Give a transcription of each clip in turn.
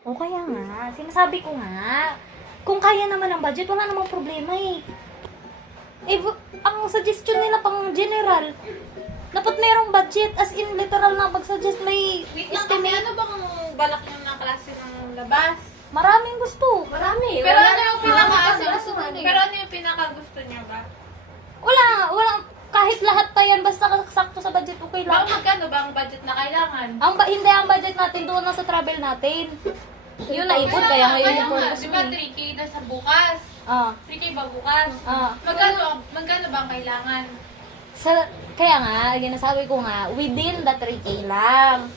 O kaya nga, sinasabi ko nga, kung kaya naman ang budget, wala namang problema eh. Eh, ang suggestion nila pang general, dapat merong budget, as in literal na pag-suggest may Wait lang kami, estimate. ano bang balak nyo ng klase ng labas? Maraming gusto. Marami. Pero ano yung pinaka pinaka- pero ano yung pinaka gusto niya ba? Wala, kahit lahat pa yan, basta sakto sa budget, okay lang. Baka magkano ba ang budget na kailangan? Hindi ang budget natin, doon lang sa travel natin. Yun naipon, kaya ngayon yung purpose Di mo ba eh. 3K na sa bukas? Ah, 3K ba bukas? ah. Magkano ba ang kailangan? Kaya nga, ginasabi ko nga, within the 3K lang.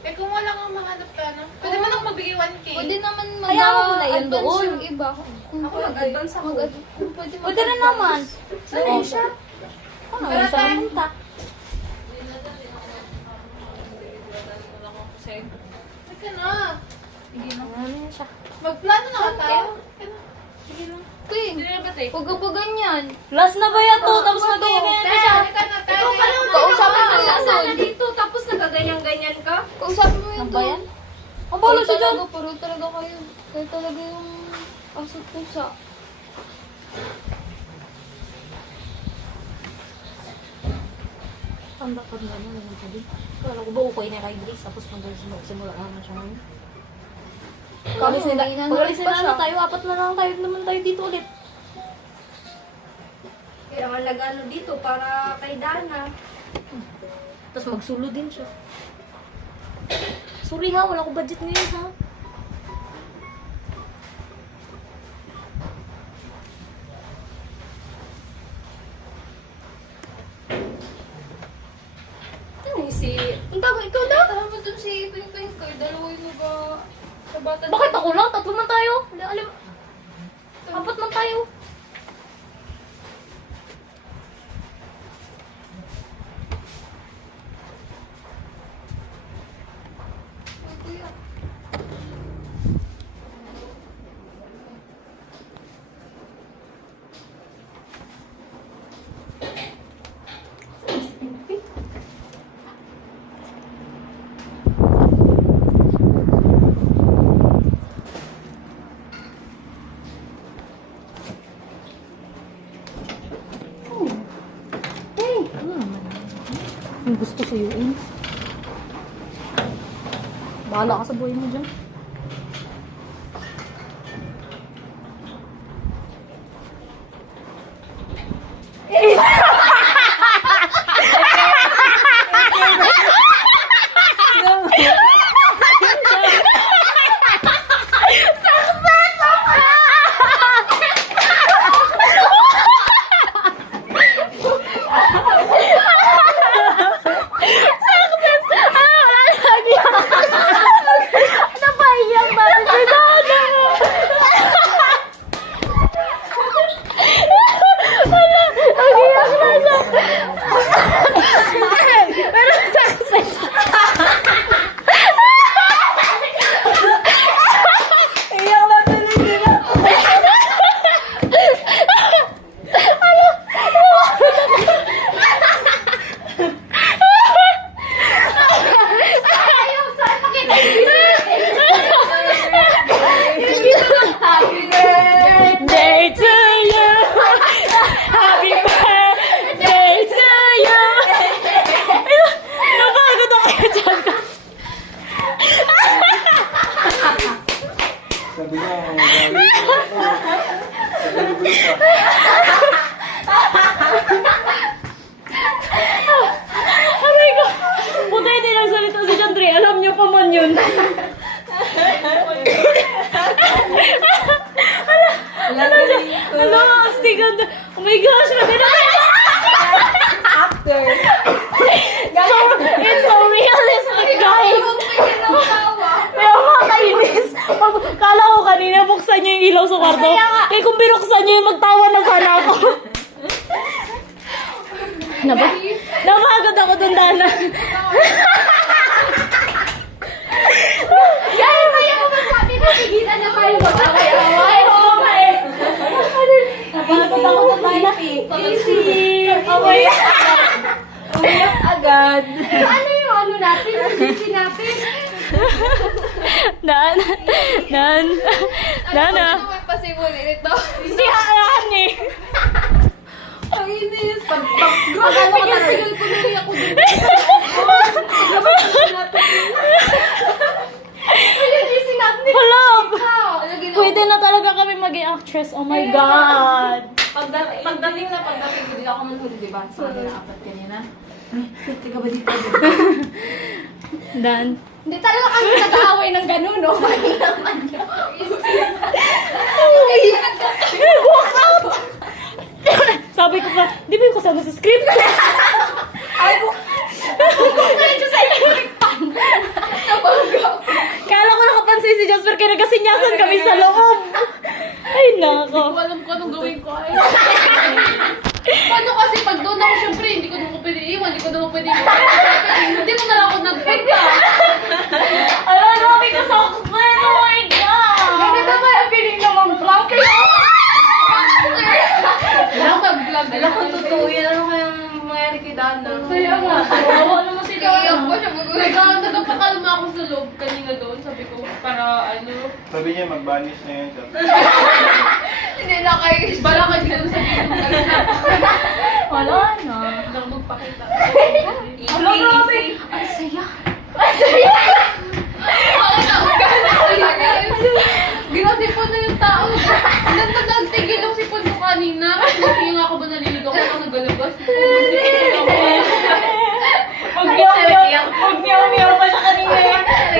Eh kung wala kang mahanap ka, no? Pwede mo lang magbigay 1K. Pwede naman Kaya mo muna yun mag-advance doon. yung iba. Kung Ako mag-advance ako. Pwede rin naman. Sanay siya. Ano, yun siya pumunta. Teka na. Ano yun siya? Magplano na tayo. Sige lang. King, Hindi na ba tayo? huwag ka pa ganyan. Last na ba yan to? Tapos magaganyan na siya. Ikaw pala yung Kausapin mo nagkakala yan sana doon. dito, tapos nagaganyan-ganyan ka. Kausapin mo yun Ano ba yan? doon. Ang bolo siya dyan. Puro talaga kayo. Kayo talaga yung asot pusa. Tanda-tanda na naman sabi. Kala ko ba okay na kay Grace, tapos magsimula naman siya ngayon. Pag-alis Oo, na, may nanalo pag-alis pa na siya. tayo, apat na lang tayo naman tayo dito ulit. Kaya nga nag-ano dito para kay Dana. Tapos magsulo din siya. Sorry ha, wala ko budget ngayon ha. Ano yung si... Ang tawag ikaw na? Tama dun si Ping Ping kayo. Dalawa yung sa bata. Bakit ako lang? Tatlo man tayo. Alam, apat man tayo. Kuya. Yung gusto sa'yo eh. Bahala ka sa buhay mo dyan. Napaiyak natin si Dana. Nagiyak na siya. Pero success. Iyak na tuloy sila. Birthday to you. Happy birthday to you. Napagod ako kaya dyan ka. Sabi niya, sabi niya, Aray ko. Puta hindi lang salita si Chandri. Alam niyo pa man yun. Alam, astig. Oh my gosh, madala. After. It's so realistic, guys. Pero makakainis. Kala ko kanina buksan niyo yung ilaw sa kwarto. Eh kung binuksan niyo yun, magtawa na sana ako. Napagod ako dun, Dana. Kaya mo ba sabi na sigitan na kayo ba? Ay, okay. Napagod ako dun, Dana. Easy. Okay. Umiyak agad. Ano yung ano natin? Yung busy natin? Dan. Dana. Ano may pasimuli nito? Si Hani. Ang inis. Grabe ano ka tagal ko na rin ako dun. Hala. Ano ginawa? Pwede na talaga kami maging actress. Oh my God. Pagdating ko din ako man huli, diba? Sa kanila apat kanina. Teka ba dito? Dan. Hindi talaga kami nag-aaway ng ganun, no? Walk out! Sabi ko pa, di ba yung kasama sa script? Medyo sa electric pan. Kala ko nakapansin si Jasper kaya nagasinyasan kami sa loob. Ay, nako. Alam ko anong gawin ko ay. Paano kasi pag doon ako, syempre, hindi ko naman pwede iwan, hindi ko naman pwede iwan. Hindi mo na lang ako nagpunta. Alam, grabe ka sa success. Oh my God. Ganito ba ang feeling naman vlog kayo? Alam, mag-vlog. Alam ko totoo yan. Ano kayang mangyari kay Dana? Kaya nga. Oo, naman si Iiyak Dana. ko siya mag-uwi. Nagpakalma ako sa loob kanina doon. Sabi ko, para ano, Sabi niya, mag-vanish na yan siya. Hindi na kayo. bala ka din sa video. Wala na. Nang magpakita. Wala, grabe. Ang saya. Ginatipon na yung tao. Nagtigil yung sipon ko kanina. Kasi nga ako ba naliligaw ko ako naglalabas. Mag-meow pa siya kanina.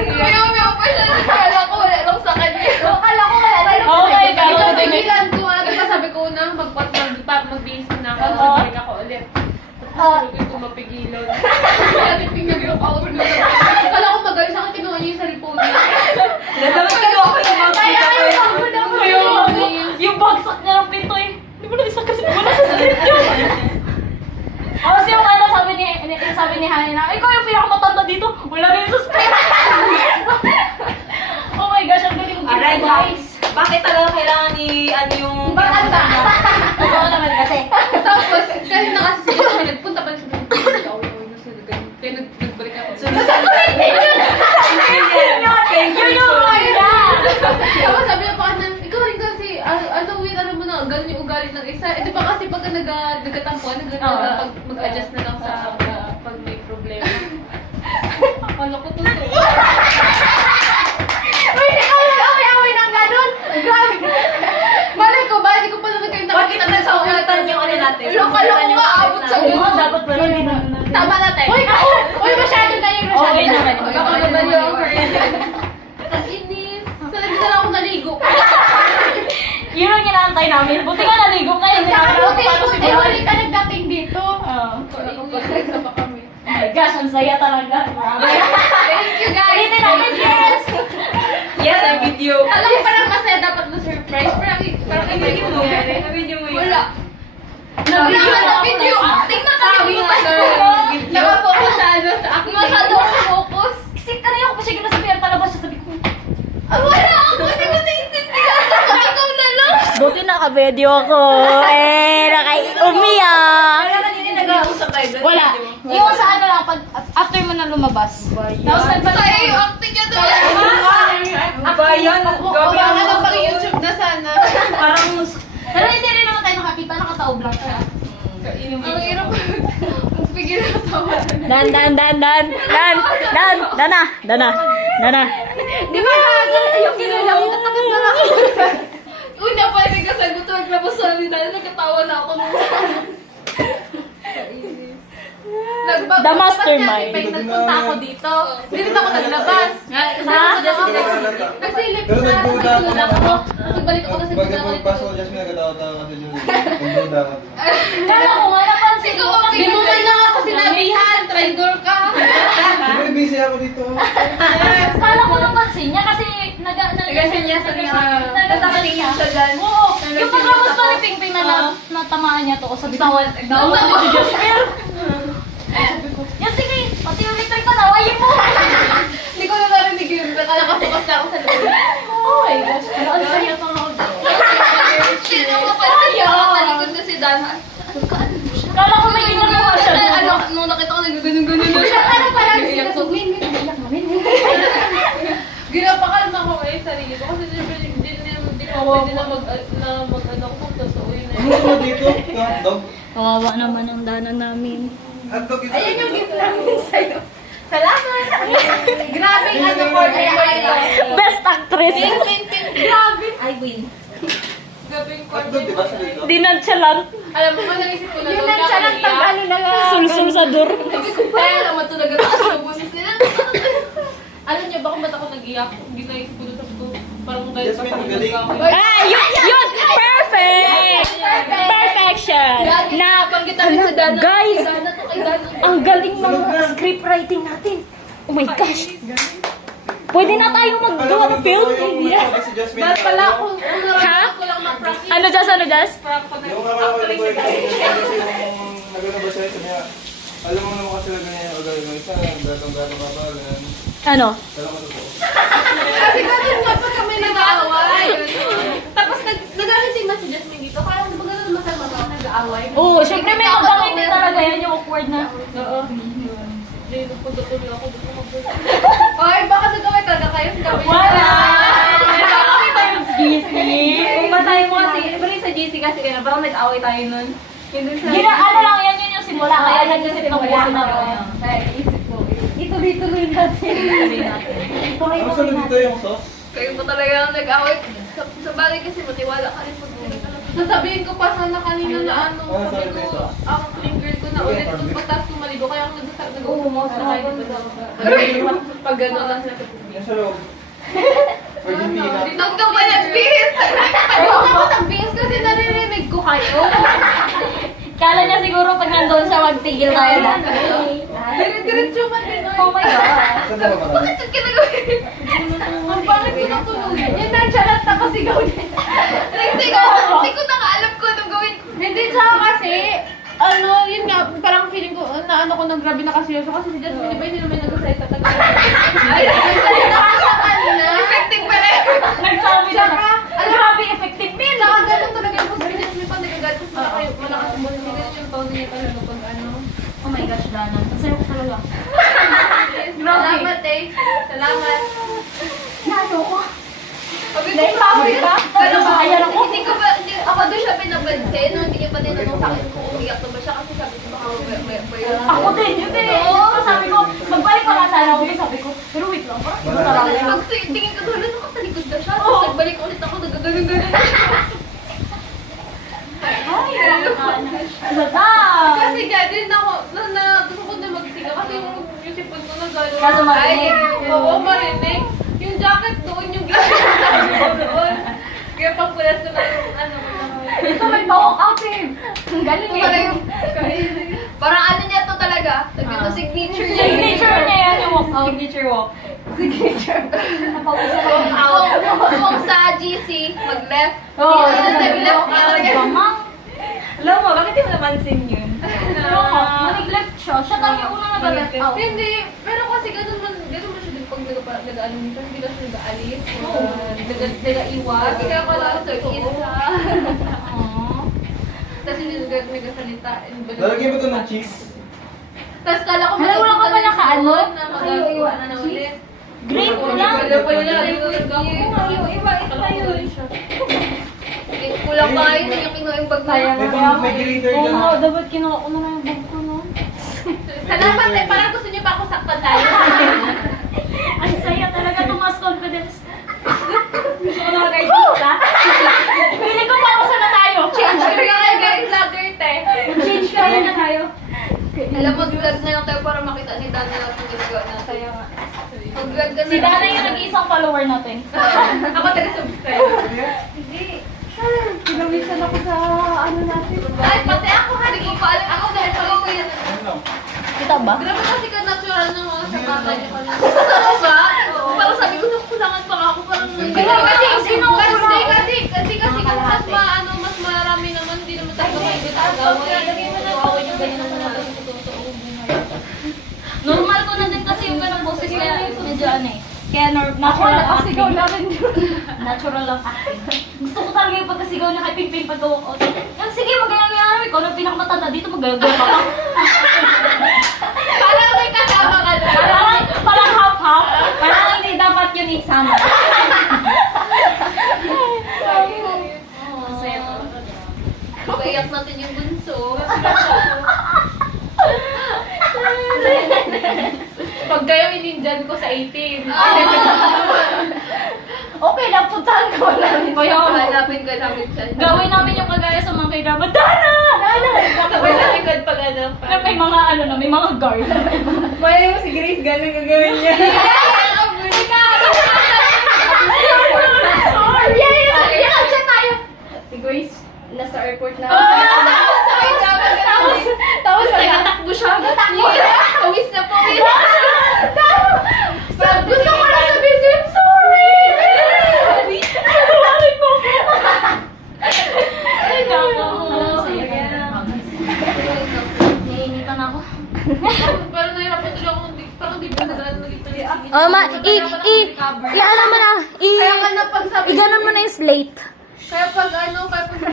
Meow pa siya. Akala ko wala lang sa kanya. Akala ko wala na lang. Okay, Ito kaya tigilan ko. Ano ba sabi ko na mag-base na ako. Sabalik ako ulit. Sabi ko ito mapigilan. Kaya pinag-look out na. Akala ko magaling sa akin. Kinuha niya yung cellphone niya. Dapat kinuha ko yung Yung bagsak niya ng pinto eh. Hindi mo na-isa kasi wala sa script yun. Tapos yung ano, sabi ni Hani na, ikaw yung pinakamatanda dito. Wala rin sa script. Oh my gosh, ang galing mo Alright guys, bakit talaga kailangan ni ano yung Baranda. Oo naman kasi. Tapos, kasi nakasisi kami, nagpunta pa rin sa mga kaya nagbalik ako. Yun yung kaya. Tapos sabi niya pa na, ikaw rin kasi, ano mo na, ganun yung ugali ng isa. Eh di ba kasi pagka nagkatampuan, pag mag-adjust na lang sa pag may problema. Akala ko totoo. Uy, away ng ganun. Grabe. Malay ko ba? Hindi ko pa naman kayo Bakit ang nagsakulatan yung ano natin? Kala ko nga abot sa Oo, ganun. dapat pala din naman natin. Tama natin. Uy, masyado na yung masyado. Okay naman. Baka naman yung ang inis. Sana hindi na lang ako naligo. Yun ang inaantay namin. Buti nga naligo kayo. Buti huli ka nagdating dito. Isa pa kami. Oh my gosh, ang saya talaga. Thank you guys. Ulitin natin, yes! Yes, I video. Alam ko parang masaya dapat na surprise. Parang Video mo. Video mo yun. wala. Video acting na Sabi kami. nga sir, Nakafocus sa ano sa akin. Masyado akong focus. Kasi kanina ko pa siya ginasabihan, palabas siya, sabi ko, Wala ako. Hindi ko naiintindihan. Ikaw na lang. buti naka-video ako. Umiyak. Kaya kanina nag-ausap tayo doon. Wala. Yung sa ano lang, pag after mo na lumabas. Tapos nagbalik Sa'yo yung ako. acting niya doon. Ano ba yan? Gabi Baka ang na pang YouTube na sana. Parang Pero hindi rin naman tayo nakakita, nakataob lang siya. Ang hirap. Pigil na tawa. Dana. Di ba yung kinala mo, tatakot na lang. Uy, napalinig ka sa gusto. Naglabas sa nila. Nagkatawa na ako nung The mastermind. Nagpunta ako dito. Hindi rin ako naglabas. Nagsilip Pero siya. nagduda ako na. Nagbalik ako kasi Pag pagpasok, Jasmine, nagkatawa-tawa kasi Jasmine. Nagduda ka. Kala ko nga, napansin ko. Di mo man lang ako sinabihan. Traidor ka. Siyempre, busy ako dito. Kala ko napansin niya kasi Nagasinyasan niya. Nagsasaling niya. Siya dyan. Oo. Yung pagkabas pa ni Ping Ping na natamaan niya to. Sabi ko, Nagtawa si Jasper. Yan sige, pati yung electric pa nawayin mo. Hindi ko na narinig yun. Nakafocus na ako sa loob. Oh my gosh, pero ang saya to ako. Sino mo pa siya? Talikod na si Dana. Kala ko may ginagawa siya. Ano, nung nakita ko nag-ganun-ganun na siya. Ano pa lang sila? Ginapakal muna ako ngayon sarili ko kasi siyempre hindi na pwede na mag-ano kung totoo yun eh. Ano mo dito? Hotdog? Kawawa naman ang dana namin. Hotdog ito. Ayan yung gift namin sa'yo. Salamat! Grabe yung ano for me. Best actress! Grabe! I win. Grabe yung Hotdog, di ba sa dito? Dinantsalant. Alam mo ba, naisip ko na Yun doon lang siya ng tag-ano na lang. Sulsul sa dur. Kaya naman ito nagataas ng busis nila. Alam niyo ba kung ba't ako nag-iyak? Ginaisip ko doon sa ko. Parang dahil pa Jasmine, sa magaling. ako. Ah, yun! Perfect! Perfection! Na, guys, ang galing ng script writing natin. Oh my gosh! Pwede na tayo maggawa ng film? Yeah. Dahil pala ako, Ha? ko lang ma-practice. Ano, Jazz? Ano, Jazz? Yung kakawala ko yung nagano ba siya, sabi niya, alam mo naman kasi na ganyan o gawin mo isa, gatong-gatong ka ba, ganyan. Ano? Alam mo totoo. Kasi ganun nga pag kami nag-aaway. Tapos nag-aaway si Mas Jasmine dito. Kaya ano ba ganun masama ako nag-aaway? Oo, syempre may mabangit din talaga yan yung awkward na. Oo. Hindi, nagpunta-tuloy ako dito mag-aaway. Ay, baka nag-aaway talaga kayo. Wala! Nag-away tayo ng GC. Kung basahin mo kasi, pero yung sa GC kasi kaya parang nag-away tayo nun. Yun dun sa... Ano lang yan, yun yung simula. Kaya nag-isip ng wala buwan na na rin. Kaya isip ko, ituloy-tuloy natin. Ano sa dito yung sauce? Kayo pa talaga ang nag-away. Sa bagay kasi matiwala ka rin pag Sasabihin ko pa sana kanina na ano, Ah, sabi sorry, ko, Tessa. ang clean girl ko na ulit kung pagtas ko maligo, kaya ako nag-uumos na kayo. Pag gano'n lang sila sa Yan sa loob. Argentina. Dito ka ba nagbihis? Ayoko na ako nagbihis kasi naririnig ko kayo. Kala niya siguro pag nandun siya, magtigil tayo na. Diretso man din. Oh my God. Saan ba ba? Bakit yung kinagawin? Ang pangit ko na tulungin. Yan na, charat na pasigaw niya. Hindi ko na nga alam ko anong gawin ko. Hindi siya kasi, ano, yun nga, parang feeling ko, na ano ko, nang grabe na kasi kasi si Jasmine, di ba, hindi naman nag-salita Tagalog. Ay, nagsalita ka siya kanina. Effective pa rin. Nagsabi na na. Grabe, effective min. Saka ganun talaga yung pag si Jasmine pa nagagalit, tapos malakas yung boses niya, ganun yung tone niya talaga pag ano. Oh my gosh, Dana. Ang sayo ko talaga. Salamat eh. Salamat. Nano ko. Sabi ko, Naisabi ka? Pero Ano ba? Ayan ako. Hindi ko ba, ako doon siya pinapansin, no? Hindi niya pa tinanong sa akin kung umiyak na ba siya kasi sabi ko baka may Ako din, yun din. Oo, sabi ko, magbalik pa nga sana ako. Sabi ko, pero wait lang, parang iba talaga Tapos yan. pag tingin ko doon, nakatalikod na siya. Oo. Tapos nagbalik ulit ako, nagaganon-ganon na siya. Ay, ano ba? Kasi ganun ako, gusto ko na magsiga kasi yung sipon ko na gano'n. Kaso marinig. Oo, marinig. Yung jacket doon, yung ginagawa doon. Kaya pagpulas ko na yung ano ko na. Ito may pa-walk out eh. Ang galing Ito pala eh. yung, parang ano niya to talaga. Nagkito signature niya. Signature niya yan yung walk out. Signature walk. Napausa Walk lang. out. Kung sa GC, mag-left. Oo, Nag-left niya talaga. Mamang. Alam mo, bakit di mo napansin yun? Pero ako, nag-left siya. Siya tayo yung unang nag-left out. Hindi, pero kasi ganun man siya din pag nag-aalis dito. Hindi na siya nag-aalis. Nag-iwas. Kaya ko lang sa isa. Aww. Tapos hindi nag-salita. Lalagyan ba ito ng cheese? Tapos kala ko Hala, wala ka pa nakaano? na mag-iwa na na ulit. Grape lang. Wala pa yun. Iba yun. Kulang pa nga yun, yung kinuha yung bag na yun. May glitter Oo dyan. nga, dapat kinuha ko na lang yung bag ko, no? Salamat eh, parang gusto niyo pa ako saktan tayo. Ang saya talaga, tumas confidence. Ano ka artista? Feeling ko parang sana tayo. Change career kayo guys, vlogger te. Change career na tayo. Alam mo, vlog na lang tayo para makita ni Dana lang kung ginagawa natin. Kaya nga. Mag-vlog ka na Si Dana yung nag-iisang follower natin. Ako taga-subscribe. Hindi. Pinawisan ako sa ano natin. Ay, pati ako, hindi ko pa alam. Ako dahil pala ko yan. Ano? Kita ba? Grabe kasi ka natural ng mga sakata niyo kanina. Totoo ba? Parang sabi ko, nakulangan pa nga ako. Parang Kasi kung mas marami naman, hindi naman tayo makikita sa gawin. Ako yung ganyan naman natin sa totoo buhay. Normal ko na din kasi yung ganang boses kaya medyo ano eh. Kaya natural ang acting. Natural ang acting. Gusto ko talaga yung pagkasigaw niya kay Pimpin pag-walk out. Yan, sige, magayang-yang. Ikaw na pinakamatanda dito, magayang-yang ka pa. Parang may kasama ka doon. Parang half-half. Parang hindi dapat yun isama. Masaya to. Pag-iyak natin yung bunso. Pag kayo ininjan ko sa 18. Okay lang, puntahan ko lang. Kaya Hanapin ka namin siya. gawin namin yung kagaya sa mga k-drama. Dana! Sabay sa likod pag ano. Na may mga ano na, may mga guard. Malay mo si Grace, gano'n gagawin niya. Si Grace, nasa airport na. Tapos nagtatakbo siya. Pawis na pawis. Gusto ko na sabihin, I'm sorry! Ay, nako. Naiinitan ako. Parang nahirapan tuloy ako. Parang di pa naging pala. Oh, ano mo na, Kaya ka na pag sabi i-ganon mo na yung slate. Kaya pag ano, kaya pag